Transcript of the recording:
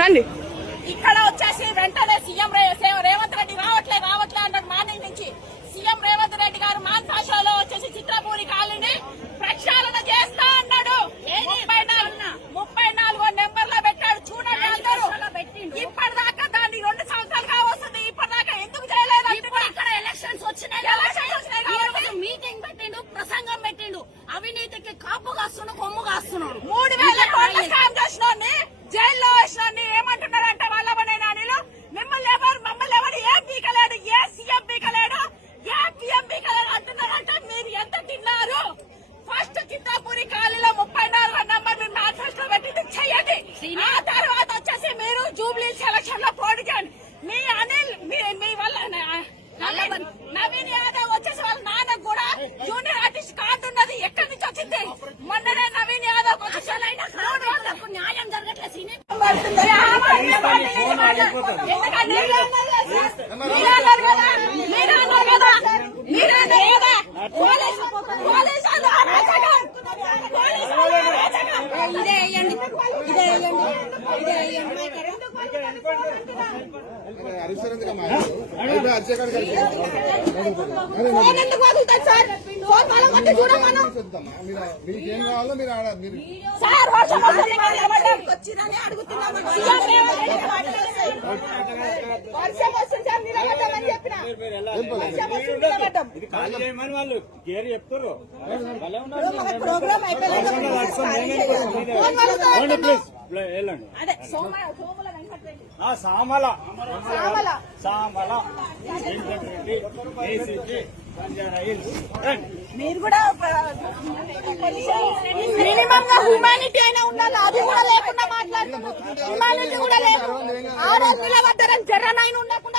రండి. ఇక్కడ వచ్చేసి వెంటనే సీఎం రేవంత్ రెడ్డి రావట్లే అన్నాడు. మార్నింగ్ నుంచి సీఎం రేవంత్ రెడ్డి గారు మాన్ భాషలో వచ్చేసి చిత్రపూరి కాలనీ ప్రక్షాళన చేస్తా అన్నాడు. 34 నెంబర్లో పెట్టాడు. చూడండి అందరూ. ఇప్పటిదాకా దాన్ని 2 సంవత్సరాలుగా వస్తుంది. ఇప్పటిదాకా ఎందుకు చేయలేదు? ఇక్కడ ఎలక్షన్స్ వచ్చినాయి. మీటింగ్ పెట్టిండు, ప్రసంగం పెట్టిండు. అవినీతికి కాపు కాస్తున్నాడు, కొమ్ము కాస్తున్నాడు. 3000 కోట్ల స్కామ్ చేసినోడిని జైల్లో వేసినోడిని ఏమంటున్నారంటే వల్లభనే నానిలో మమ్మల్ని ఎవరు ఏం పీకలేడు, ఏ సీఎం పీకలేడు, ఏ పీఎం పీకలేడు అంటున్నారంటే మీరు ఎంత తిన్నారు? ఫస్ట్ చిత్తాపూరి కాలనీలో 34 నంబర్ మీరు మేనిఫెస్టో పెట్టి చెయ్యండి. ఆ తర్వాత వచ్చేసి మీరు జూబ్లీ సెలక్షన్ లో పోటీ చేయండి. మీ అనిల్ మీ వల్ల నవీన్ యాదవ్ వచ్చేసి వాళ్ళ నాన్న కూడా జూనియర్ ఆర్టిస్ట్ కార్డు ఉన్నది. ఎక్కడి నుంచి వచ్చింది? మొన్ననే నవీన్ యాదవ్ న్యాయం జరగట్లేదు. మీకేం కావాలో మీరు వచ్చిందని వాళ్ళు గేరు చెప్తారు. ప్రోగ్రామ్ సామల మీరు కూడా మినిమం గా హ్యూమానిటీ అయినా ఉండాలి. అది కూడా లేకుండా మాట్లాడుతున్నారు. హ్యూమానిటీ కూడా లేదు. ఆడవాళ్ళు నిలబడ్డారని జర్రనైనా ఉండకుండా